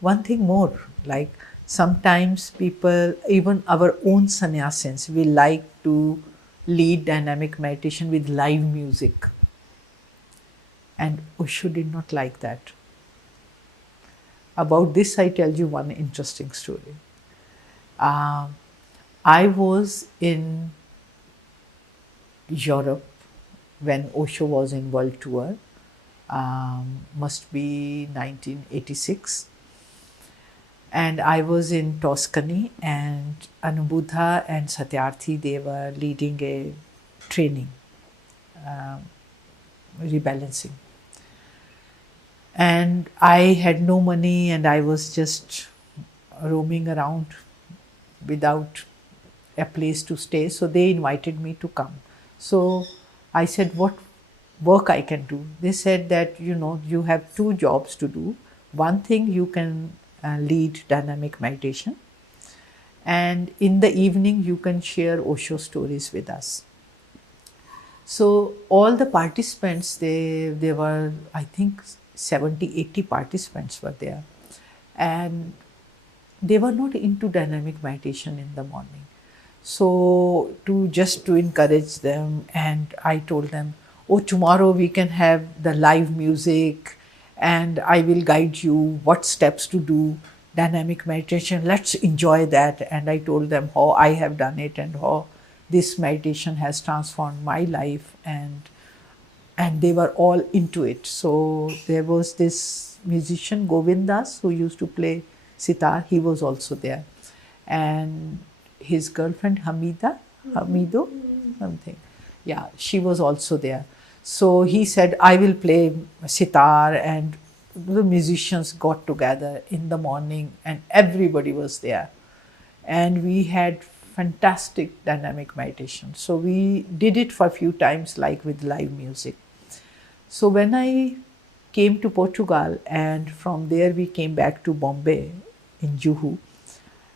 One thing more, like sometimes people, even our own sannyasins, we like to lead dynamic meditation with live music. And Osho did not like that. About this, I tell you one interesting story. Um, I was in Europe when Osho was in world tour, must be 1986. And I was in Tuscany, and Anubuddha and Satyarthi, they were leading a training, um, rebalancing. And I had no money and I was just roaming around without a place to stay. So they invited me to come. So I said, what work I can do? They said that, you have two jobs to do. One thing, you can lead dynamic meditation. And in the evening, you can share Osho stories with us. So all the participants, they were, I think, 70, 80 participants were there. And they were not into dynamic meditation in the morning. So to encourage them, and I told them, oh, tomorrow we can have the live music and I will guide you what steps to do dynamic meditation. Let's enjoy that. And I told them how I have done it and how this meditation has transformed my life, and they were all into it. So there was this musician Govindas who used to play sitar. He was also there, and his girlfriend Hamido, something. Yeah, she was also there. So he said, I will play sitar, and the musicians got together in the morning and everybody was there. And we had fantastic dynamic meditation. So we did it for a few times, like with live music. So when I came to Portugal, and from there we came back to Bombay in Juhu,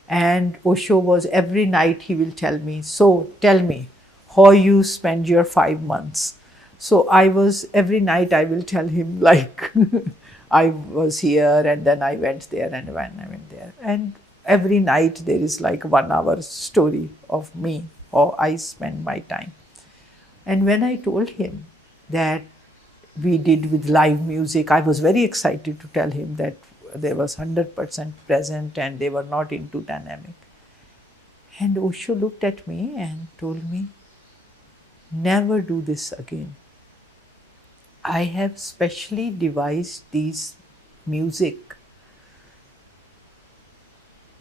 and Osho was, every night he will tell me, so tell me how you spend your 5 months. So I was, every night I will tell him like I was here and then I went there and when I went there. And every night there is like 1 hour story of me, how I spend my time. And when I told him that we did with live music, I was very excited to tell him that there was 100% present and they were not into dynamic. And Osho looked at me and told me, never do this again. I have specially devised these music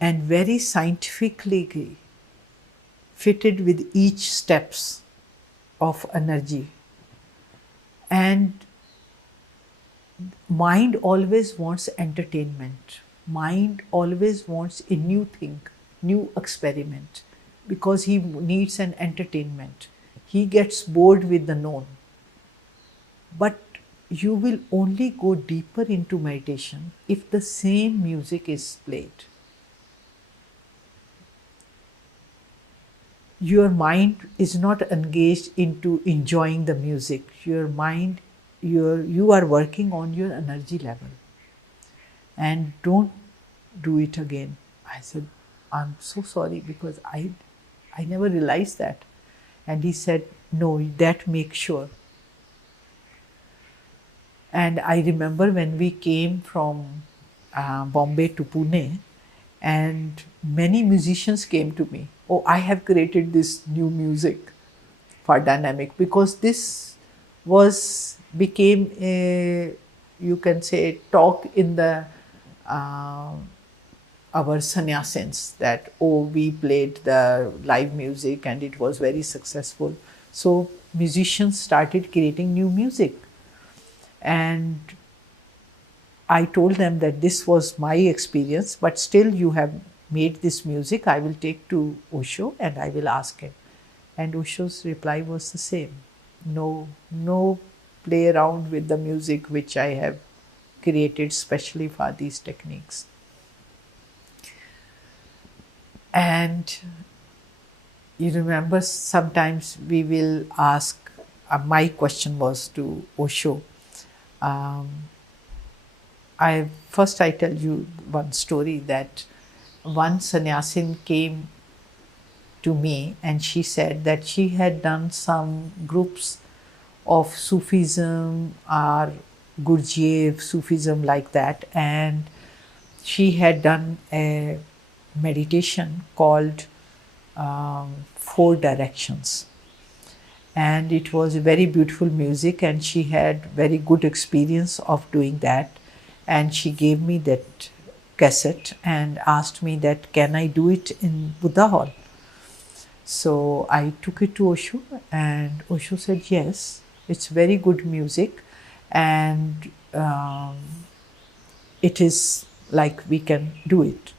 and very scientifically fitted with each steps of energy. And mind always wants entertainment. Mind always wants a new thing, new experiment, because he needs an entertainment. He gets bored with the known. But you will only go deeper into meditation if the same music is played. Your mind is not engaged into enjoying the music. Your mind, you are working on your energy level. And don't do it again. I said, I'm so sorry, because I never realized that. And he said, no, that makes sure. And I remember when we came from Bombay to Pune, and many musicians came to me. Oh, I have created this new music for dynamic, because this became a, you can say, talk in the our sannyasins, that, oh, we played the live music and it was very successful. So musicians started creating new music. And I told them that this was my experience, but still you have made this music. I will take to Osho and I will ask him. And Osho's reply was the same. No play around with the music which I have created specially for these techniques. And you remember, sometimes we will ask, my question was to Osho, I tell you one story that one sannyasin came to me and she said that she had done some groups of Sufism or Gurdjieff Sufism like that, and she had done a meditation called Four Directions, and it was very beautiful music, and she had very good experience of doing that, and she gave me that cassette and asked me that can I do it in Buddha Hall. So I took it to Osho, and Osho said yes, it's very good music, and it is like we can do it.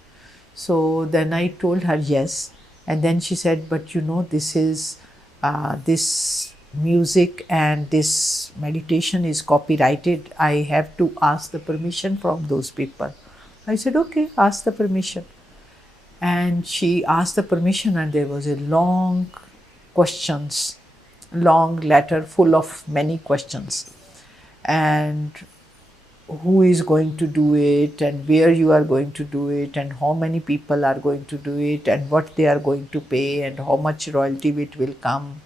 So then I told her yes, and then she said, but you know, this is this music and this meditation is copyrighted. I have to ask the permission from those people. I said, okay, ask the permission. And she asked the permission, and there was a long questions, long letter full of many questions, and who is going to do it, and where you are going to do it, and how many people are going to do it, and what they are going to pay, and how much royalty it will come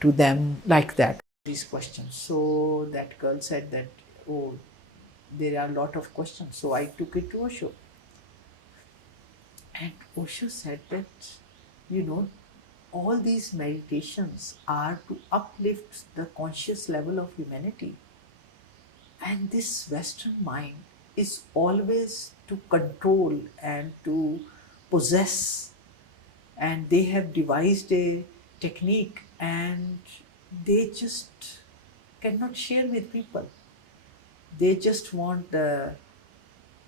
to them, like that. These questions. So that girl said that, oh, there are a lot of questions. So I took it to Osho. And Osho said that, you know, all these meditations are to uplift the conscious level of humanity. And this Western mind is always to control and to possess. And they have devised a technique and they just cannot share with people. They just want the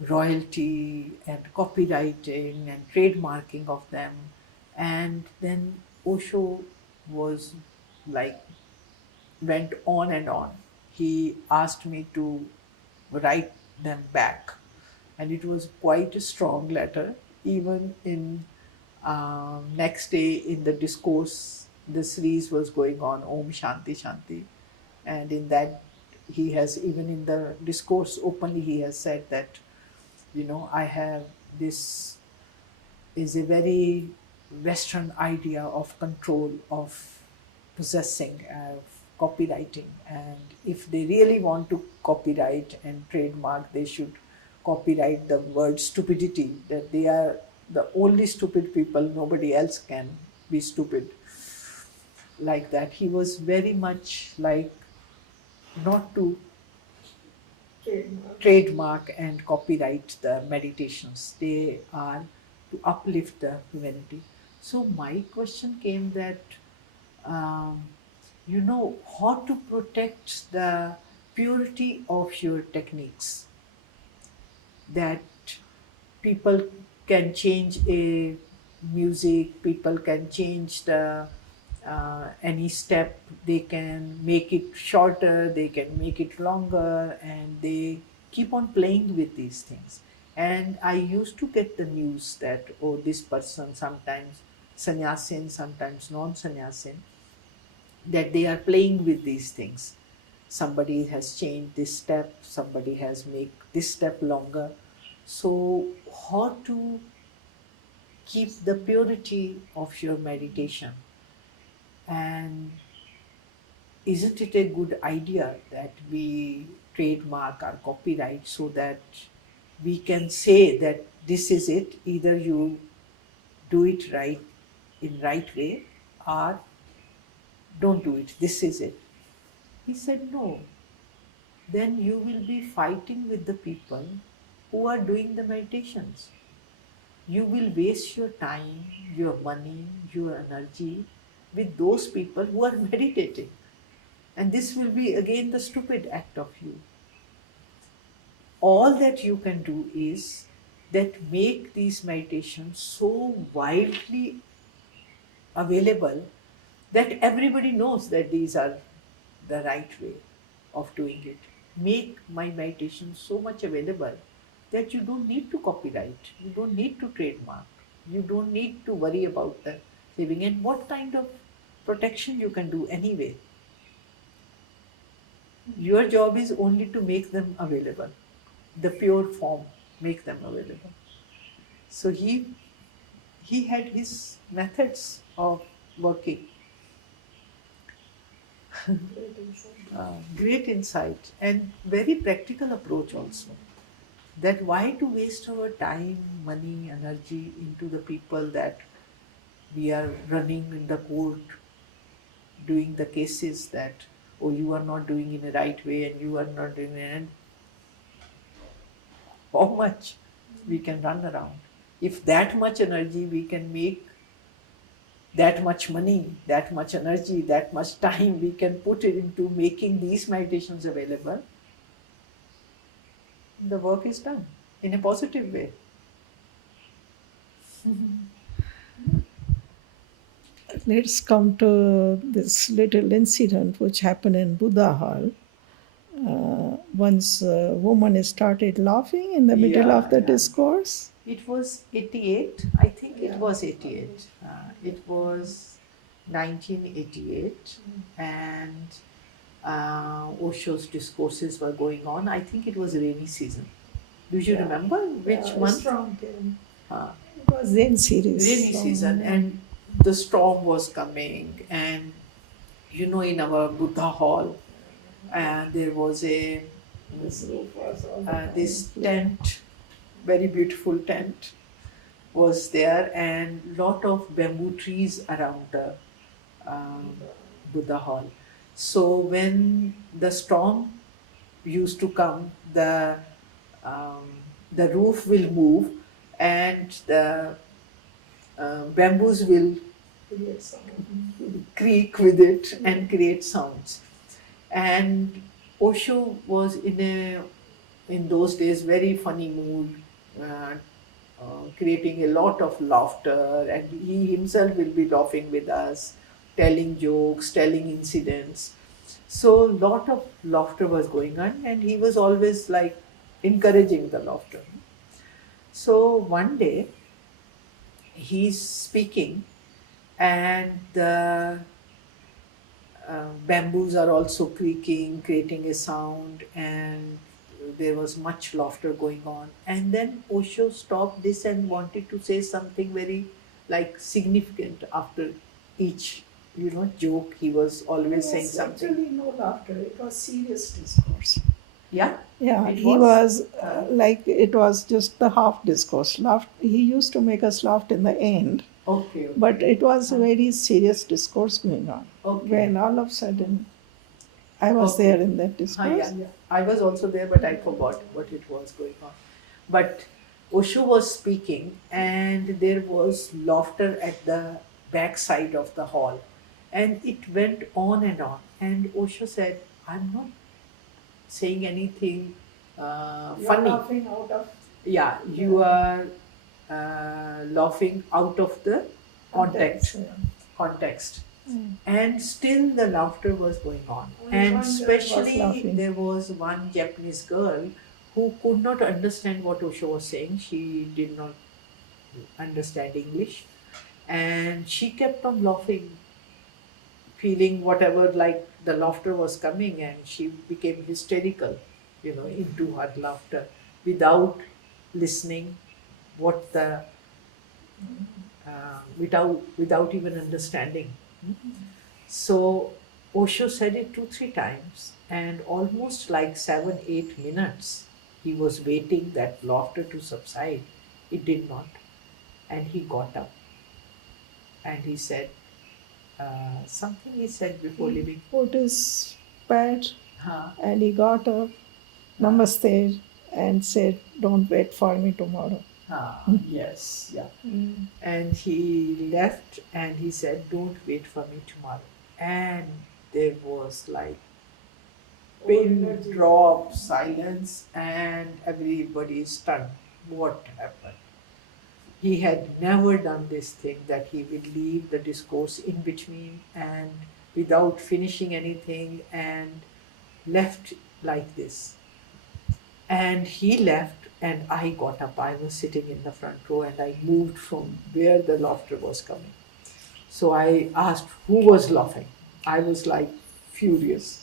royalty and copywriting and trademarking of them. And then Osho was like, went on and on. He asked me to write them back, and it was quite a strong letter. Even in next day in the discourse, the series was going on, Om Shanti Shanti, and in that he has, even in the discourse openly, he has said that, you know, I have this is a very Western idea of control, of possessing, of copywriting. And if they really want to copyright and trademark, they should copyright the word stupidity, that they are the only stupid people, nobody else can be stupid. Like that. He was very much like not to trademark and copyright the meditations. They are to uplift the humanity. So my question came that, um, you know, how to protect the purity of your techniques, that people can change a music, people can change the any step, they can make it shorter, they can make it longer, and they keep on playing with these things. And I used to get the news that, oh, this person, sometimes sannyasin, sometimes non-sannyasin, that they are playing with these things. Somebody has changed this step, somebody has made this step longer. So how to keep the purity of your meditation? And isn't it a good idea that we trademark our copyright so that we can say that this is it, either you do it right, in right way, or don't do it, this is it? He said no, then you will be fighting with the people who are doing the meditations. You will waste your time, your money, your energy with those people who are meditating. And this will be again the stupid act of you. All that you can do is that make these meditations so widely available that everybody knows that these are the right way of doing it. Make my meditation so much available that you don't need to copyright, you don't need to trademark, you don't need to worry about the saving, and what kind of protection you can do anyway. Your job is only to make them available, the pure form. make them available. So he had his methods of working. Great insight and very practical approach also. That why to waste our time, money, energy into the people that we are running in the court, doing the cases that, oh, you are not doing in the right way and you are not doing it. And how much we can run around. If that much energy we can make, that much money, that much energy, that much time we can put it into making these meditations available, the work is done in a positive way. Let's come to this little incident which happened in Buddha Hall. Once a woman started laughing in the middle of the discourse. It was 88, I think it was 88. It was 1988, and Osho's discourses were going on. I think it was rainy season. Do you remember which month? Strong. Uh, It was Zen series. Rainy season, and the storm was coming, and in our Buddha hall, and there was this tent, very beautiful tent was there, and lot of bamboo trees around the Buddha hall. So when the storm used to come, the roof will move, and the bamboos will creak with it and create sounds. And Osho was in those days very funny mood, creating a lot of laughter, and he himself will be laughing with us, telling jokes, telling incidents. So lot of laughter was going on, and he was always like encouraging the laughter. So one day he's speaking, and the bamboos are also creaking, creating a sound, and there was much laughter going on. And then Osho stopped this and wanted to say something very like significant after each joke. He was always saying something. Actually, no laughter. It was serious discourse. Yeah. He was like it was just the half discourse. He used to make us laugh in the end. Okay. But it was a very serious discourse going on. Okay. When all of a sudden, I was there in that discourse. I was also there, but I forgot what it was going on. But Osho was speaking, and there was laughter at the back side of the hall, and it went on and on. And Osho said, "I'm not saying anything funny. Laughing out of You are laughing out of the context. And still the laughter was going on. And especially there was one Japanese girl who could not understand what Osho was saying. She did not understand English, and she kept on laughing, feeling whatever, like the laughter was coming, and she became hysterical, into her laughter without listening what the without even understanding. So Osho said it 2-3 times, and almost like 7-8 minutes he was waiting that laughter to subside. It did not, and he got up and he said something. He said before leaving. Put his pad, and he got up, namaste, and said, "Don't wait for me tomorrow." Yes, yeah. And he left, and he said, "Don't wait for me tomorrow." And there was like pin drop silence, and everybody is stunned. What happened? He had never done this thing, that he would leave the discourse in between and without finishing anything, and left like this. And he left, and I got up. I was sitting in the front row, and I moved from where the laughter was coming. So I asked who was laughing. I was like furious.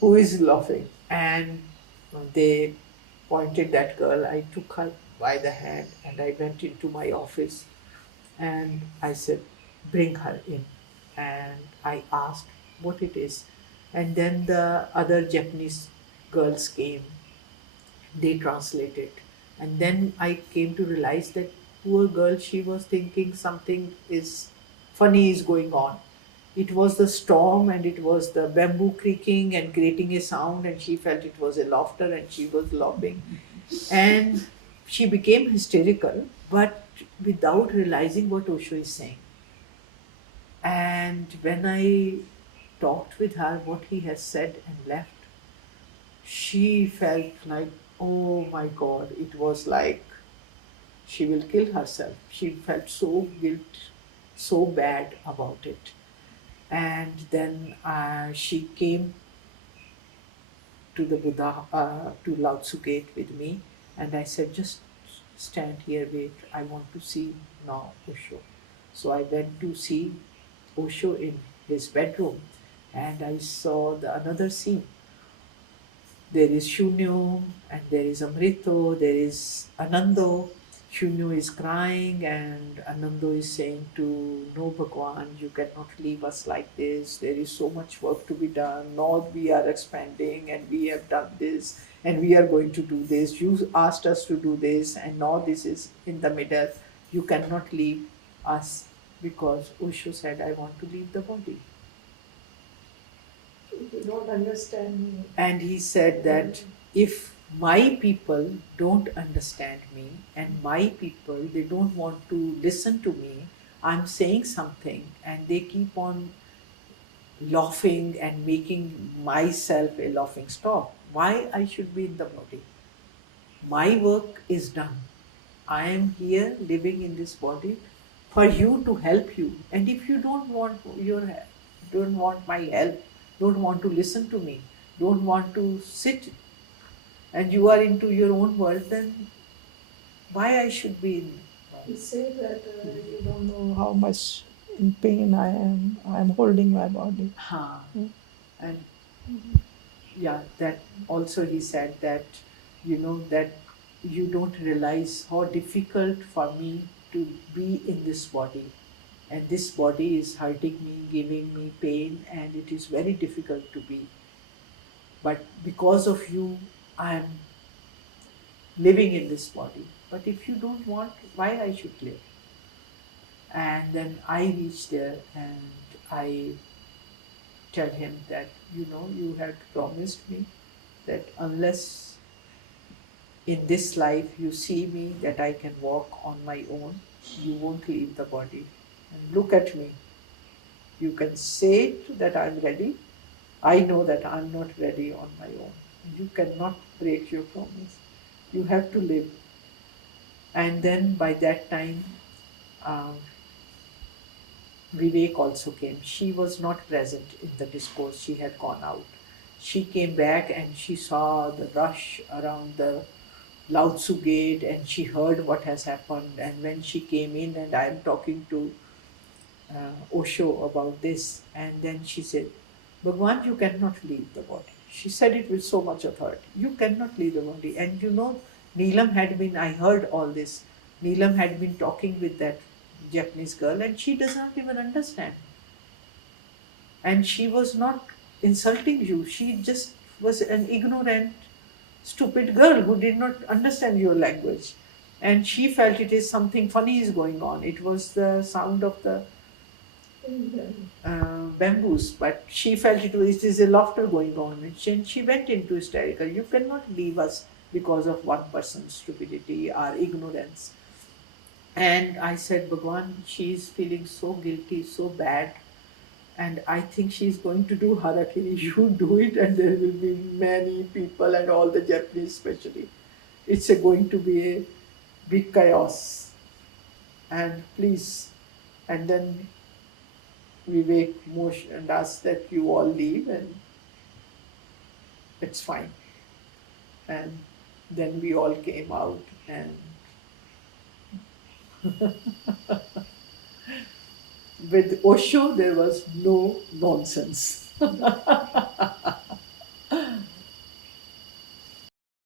Who is laughing? And they pointed that girl. I took her by the hand and I went into my office and I said, bring her in. And I asked what it is. And then the other Japanese girls came, they translated. And then I came to realize that poor girl, she was thinking something is funny is going on. It was the storm and it was the bamboo creaking and creating a sound, and she felt it was a laughter and she was laughing. And she became hysterical, but without realizing what Osho is saying. And when I talked with her what he has said and left, she felt like, oh my God, it was like she will kill herself. She felt so guilt, so bad about it. And then she came to the to Lao Tzu Gate with me, and I said, just stand here, wait, I want to see now Osho. So I went to see Osho in his bedroom, and I saw another scene. There is Shunyo and there is Amrito, there is Anando. Shunyo is crying and Anando is saying to no Bhagwan, you cannot leave us like this. There is so much work to be done. Now we are expanding and we have done this and we are going to do this. You asked us to do this and now this is in the middle. You cannot leave us because Osho said, I want to leave the body. You don't understand me. And he said that if my people don't understand me and my people, they don't want to listen to me, I'm saying something and they keep on laughing and making myself a laughing stock. Why I should be in the body? My work is done. I am here living in this body for you to help you. And if you don't want my help, don't want to listen to me, don't want to sit, and you are into your own world, then why I should be in? You say that you don't know how much in pain I am. I am holding my body. And yeah, that also he said that, that you don't realize how difficult for me to be in this body. And this body is hurting me, giving me pain, and it is very difficult to be. But because of you, I am living in this body. But if you don't want, why I should live? And then I reach there and I tell him that, you had promised me that unless in this life you see me that I can walk on my own, you won't leave the body. And look at me. You can say that I'm ready. I know that I'm not ready on my own. You cannot break your promise. You have to live. And then by that time, Vivek also came. She was not present in the discourse. She had gone out. She came back and she saw the rush around the Lao Tzu gate and she heard what has happened. And when she came in and I am talking to Osho about this, and then she said, Bhagwan, you cannot leave the body. She said it with so much authority. You cannot leave the body. And Neelam had been, I heard all this. Neelam had been talking with that Japanese girl and she does not even understand. And she was not insulting you. She just was an ignorant, stupid girl who did not understand your language. And she felt it is something funny is going on. It was the sound of the bamboos, but she felt it is a laughter going on. And she went into hysterical. You cannot leave us because of one person's stupidity or ignorance. And I said, Bhagwan, she is feeling so guilty, so bad. And I think she's going to do harakiri. You do it and there will be many people and all the Japanese especially. It's going to be a big chaos. And please, and then Vivek motioned us that you all leave and it's fine. And then we all came out and with Osho there was no nonsense.